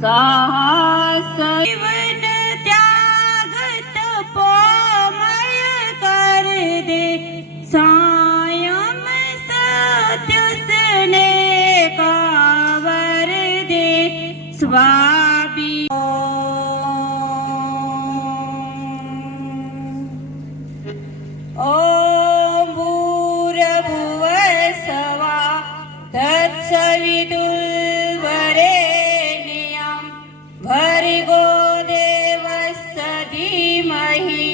साहस जीवन त्याग तपोमय कर दे, सायं सत्य स्नेह का वर दे, स्वामी ओम भूर्भुवः स्वः तत्सवितुर्वरेण्यं भर्गो देवस्य धीमहि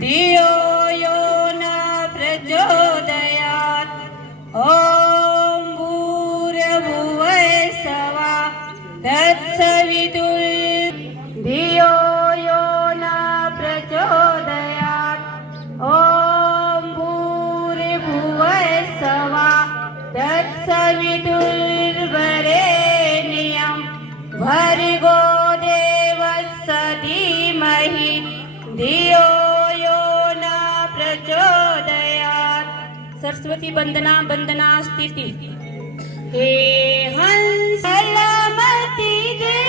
धियो यो न प्रचोदयात्। ओम भूर्भुवः स्वः तत्सवितुर्धियो यो न प्रचोदयात्। ओम भूर्भुवः स्वः तत्सवितुर्वरेण्यं भर्गो देवस्य धीमहि धियो यो न प्रचोदयात्। सरस्वती वंदना वंदना स्तुति। हे हंस सलामती दे,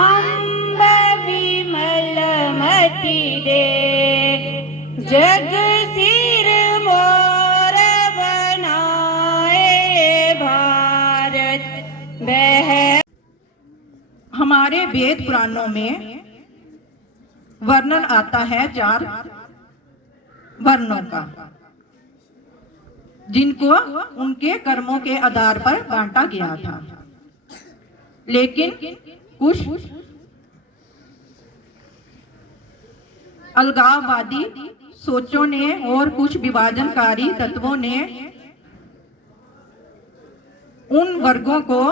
अम्ब विमलमति दे, जग सिर मोर बनाए भारत बह। हमारे वेद पुराणों में वर्णन आता है 4 वर्णों का, जिनको उनके कर्मों के आधार पर बांटा गया था। लेकिन कुछ अलगाववादी सोचों ने और कुछ विभाजनकारी तत्वों ने उन वर्गों को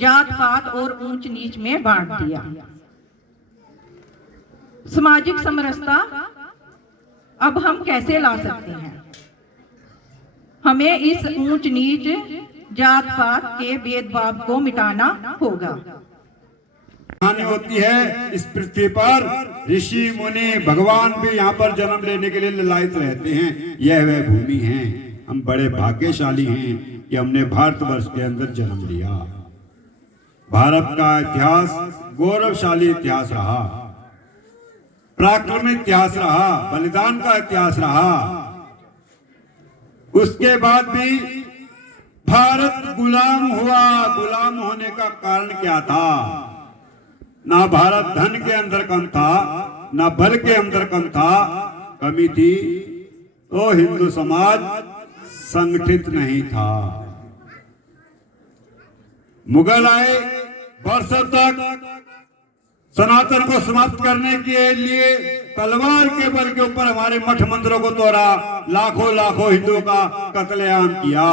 जात पात और ऊंच नीच में बांट दिया। सामाजिक समरसता अब हम कैसे ला सकते हैं? हमें इस ऊंच नीच जात पात के भेदभाव को मिटाना होगा। कहानी होती है इस पृथ्वी पर ऋषि मुनि भगवान भी यहाँ पर जन्म लेने के लिए ललायित रहते हैं। यह वह भूमि है। हम बड़े भाग्यशाली हैं कि हमने भारतवर्ष के अंदर जन्म लिया। भारत का इतिहास गौरवशाली इतिहास रहा, पराक्रमी इतिहास रहा, बलिदान का इतिहास रहा। उसके बाद भी भारत गुलाम हुआ। गुलाम होने का कारण क्या था? ना भारत धन के अंदर कम था, ना बल के अंदर कम था, कमी थी तो हिंदू समाज संगठित नहीं था। मुगल आए, वर्षों तक सनातन को समाप्त करने के लिए तलवार के बल के ऊपर हमारे मठ मंदिरों को तोड़ा, लाखों लाखों हिंदुओं का कत्लेआम किया।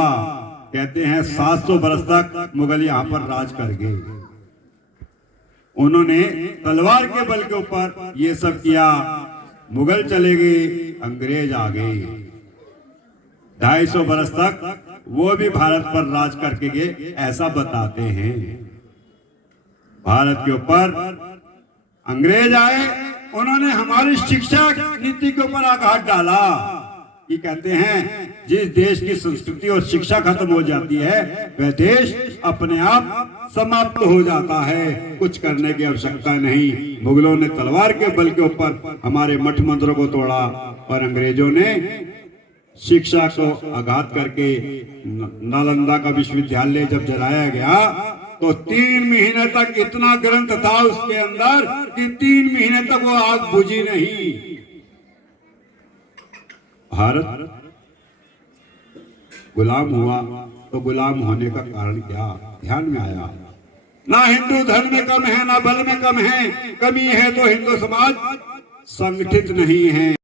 कहते हैं 700 बरस तक मुगल यहाँ पर राज कर गए। उन्होंने तलवार के बल के ऊपर ये सब किया। मुगल चले गए, अंग्रेज आ गए। 250 बरस तक वो भी भारत पर राज करके गए, ऐसा बताते हैं। भारत के ऊपर अंग्रेज आए, उन्होंने हमारी शिक्षा नीति के ऊपर आघात डाला। ये कहते हैं जिस देश की संस्कृति और शिक्षा खत्म हो जाती है वह देश अपने आप समाप्त हो जाता है, कुछ करने की आवश्यकता नहीं। मुगलों ने तलवार के बल के ऊपर हमारे मठ मंदिरों को तोड़ा और अंग्रेजों ने शिक्षा को आघात करके नालंदा का विश्वविद्यालय जब जलाया गया तो 3 महीने तक इतना ग्रंथ था उसके अंदर कि 3 महीने तक वो आग बुझी नहीं। भारत गुलाम हुआ तो गुलाम होने का कारण क्या ध्यान में आया? ना हिंदू धर्म में कम है, ना बल में कम है। कमी है तो हिंदू समाज संगठित नहीं है।